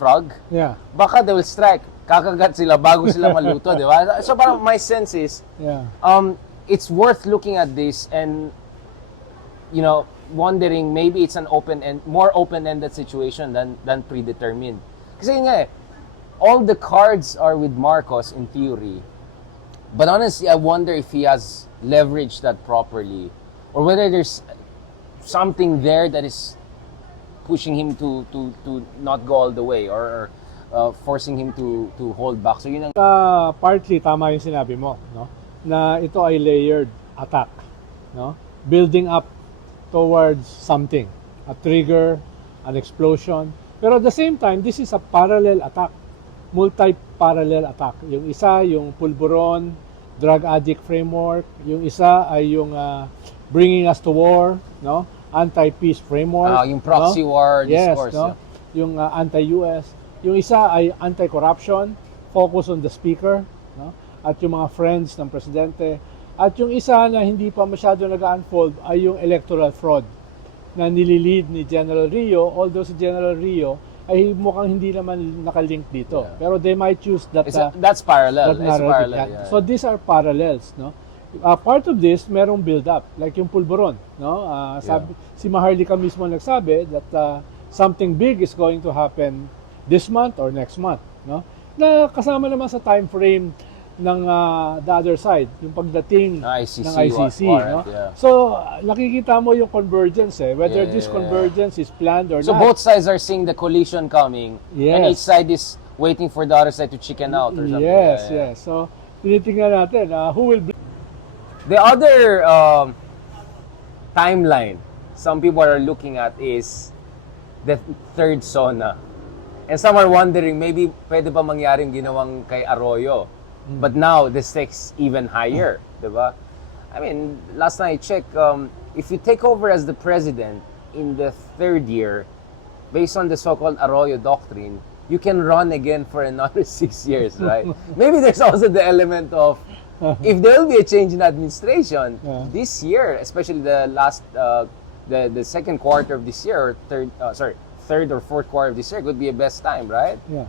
frog, baka they will strike. Kakagat sila bago sila maluto, di ba? So parang my sense is, it's worth looking at this and, you know, wondering maybe it's an more open-ended situation than predetermined. Kasi nga all the cards are with Marcos in theory. But honestly, I wonder if he has leveraged that properly or whether there's something there that is pushing him to not go all the way or forcing him to hold back. So yun ang partly tama yung sinabi mo, no? Na ito ay layered attack, no? Building up towards something, a trigger, an explosion. Pero at the same time, this is a parallel attack, multi-parallel attack. Yung isa, yung pulburon, drug addict framework. Yung isa ay yung bringing us to war, no? Anti-peace framework. Yung proxy war discourse. No? Yung anti-US. Yung isa ay anti-corruption, focus on the speaker, no? At yung mga friends ng presidente. At yung isa na hindi pa masyado nag-unfold ay yung electoral fraud na nililid ni General Rio, although si General Rio ay mukhang hindi naman nakalink dito. Pero they might choose that that's parallel. It's parallel. So these are parallels, no? Part of this merong build up, like yung pulburon, no? Si Maharlika mismo nagsabi that something big is going to happen this month or next month, no? Na kasama naman sa time frame ng the other side, yung pagdating ng ICC, no? So nakikita mo yung convergence whether this convergence is planned or not. So both sides are seeing the collision coming, and each side is waiting for the other side to chicken out or something. Yes. So tinitingnan natin who will the other timeline some people are looking at is the third SONA. And some are wondering, maybe pwede ba mangyaring ginawang kay Arroyo? But now, the stakes even higher, diba? I mean, last time I checked, if you take over as the president in the third year, based on the so-called Arroyo doctrine, you can run again for another 6 years, right? Maybe there's also the element of, if there will be a change in administration, this year, especially the last, the second quarter of this year, or third or fourth quarter of this year could be a best time, right? Yeah.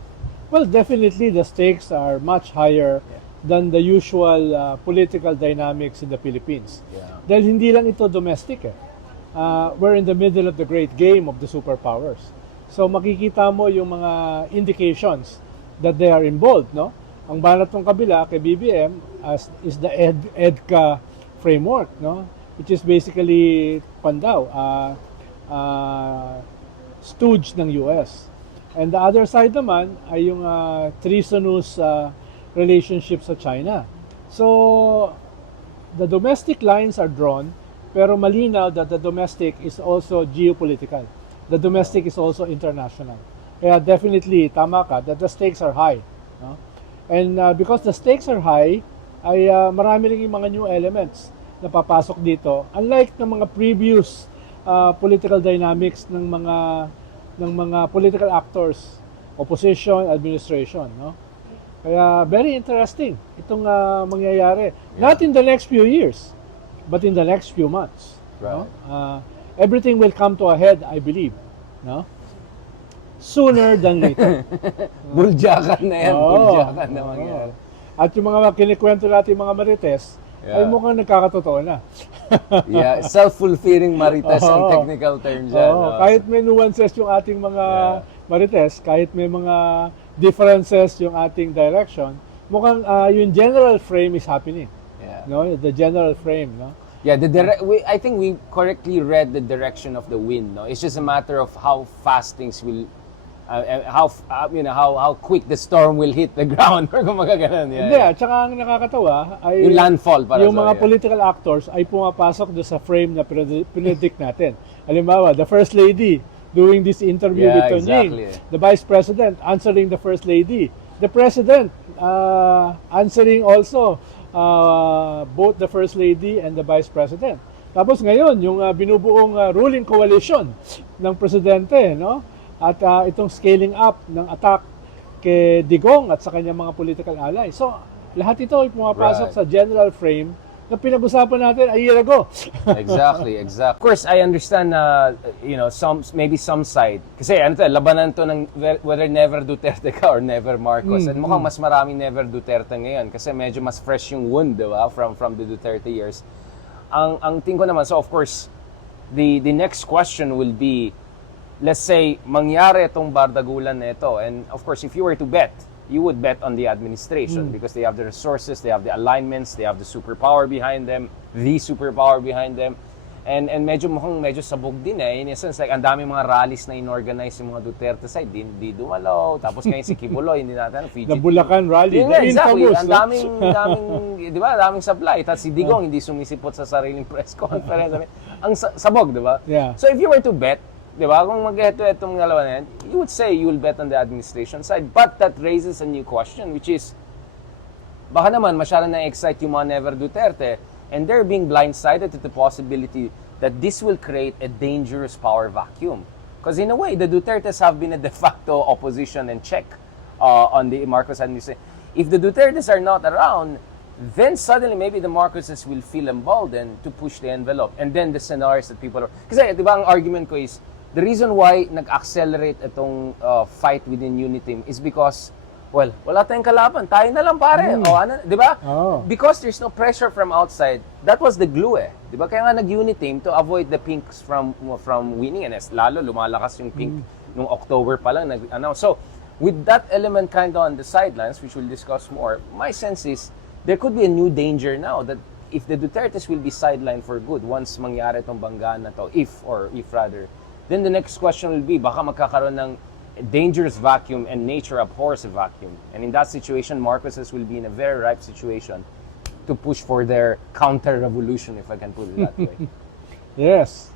Well, definitely the stakes are much higher than the usual political dynamics in the Philippines. Dahil hindi lang ito domestic we're in the middle of the great game of the superpowers. So makikita mo yung mga indications that they are involved, no? Ang banat ng kabila kay BBM is the EDCA framework, no? Which is basically stooge ng US. And the other side naman ay yung treasonous relationship sa China. So, the domestic lines are drawn, pero malinaw that the domestic is also geopolitical. The domestic is also international. Kaya definitely, tama ka, that the stakes are high. No? And because the stakes are high, ay marami rin yung mga new elements na papasok dito. Unlike ng mga previous political dynamics ng mga political actors, opposition, administration, no? Kaya very interesting itong mangyayari. Not in the next few years, but in the next few months. Right. No? Everything will come to a head, I believe, no? Sooner than later. Buljakan na yan, buljakan na mangyayari. At yung mga kinikwento natin mga marites, ay mukhang nagkakatotoo na. Self-fulfilling marites ang technical term dyan. Kahit may nuances yung ating mga marites, kahit may mga differences yung ating direction, mukhang yung general frame is happening. No, the general frame, no? Yeah, I think we correctly read the direction of the wind, no? It's just a matter of how fast things will how quick the storm will hit the ground or kung magaganon. Hindi, at saka ang nakakatawa ay yung landfall para yung mga political actors ay pumapasok do sa frame na predict natin. Halimbawa, the First Lady doing this interview with Tonying, the Vice President answering the First Lady, the President answering also both the First Lady and the Vice President. Tapos ngayon, yung binubuong ruling coalition ng presidente, no? At itong scaling up ng attack kay Digong at sa kanyang mga political allies. So, lahat ito ay pumapasok sa general frame na pinag-usapan natin a year ago. Exactly. Of course, I understand maybe some side. Kasi labanan to ng whether never Duterte ka or never Marcos. And mukhang mas maraming never Duterte ngayon kasi medyo mas fresh yung wound, di ba? From the Duterte years. Ang tingin ko naman, so of course, the next question will be, let's say, mangyari itong bardagulan na ito. And of course, if you were to bet, you would bet on the administration because they have the resources, they have the alignments, they have the superpower behind them, And medyo sabog din eh. In a sense, like, ang daming mga rallies na inorganize yung mga Duterte side, di dumalaw. Tapos ngayon si Kibuloy, hindi natin, The Bulacan rally, yeah, the exactly. infamous. Ang daming, di ba? Daming supply. Tapos si Digong hindi sumisipot sa sariling press conference. Ang sabog, di ba? Yeah. So if you were to bet, di ba? Kung mag-head-to-head itong dalawa na yan, you would say you will bet on the administration side. But that raises a new question, which is, baka naman masyadong na-excite yung mga never Duterte, and they're being blindsided to the possibility that this will create a dangerous power vacuum. Because in a way, the Dutertes have been a de facto opposition and check on the Marcos administration. If the Dutertes are not around, then suddenly maybe the Marcoses will feel emboldened to push the envelope. And then the scenarios that people are... Kasi di ba ang argument ko is, the reason why nag-accelerate itong fight within Uniteam is because, well, wala tayong kalaban. Tayo na lang pare. O, ano, di ba? Oh. Because there's no pressure from outside, that was the glue eh. Di ba? Kaya nga nag-Uniteam to avoid the pinks from winning. And lalo, lumalakas yung pink nung October pa lang nag-announce. So, with that element kind of on the sidelines, which we'll discuss more, my sense is, there could be a new danger now that if the Dutertes will be sidelined for good once mangyari itong banggaan na to, if rather, then the next question will be, baka magkakaroon ng dangerous vacuum and nature abhors a vacuum. And in that situation, Marcoses will be in a very ripe situation to push for their counter-revolution, if I can put it that way. Yes.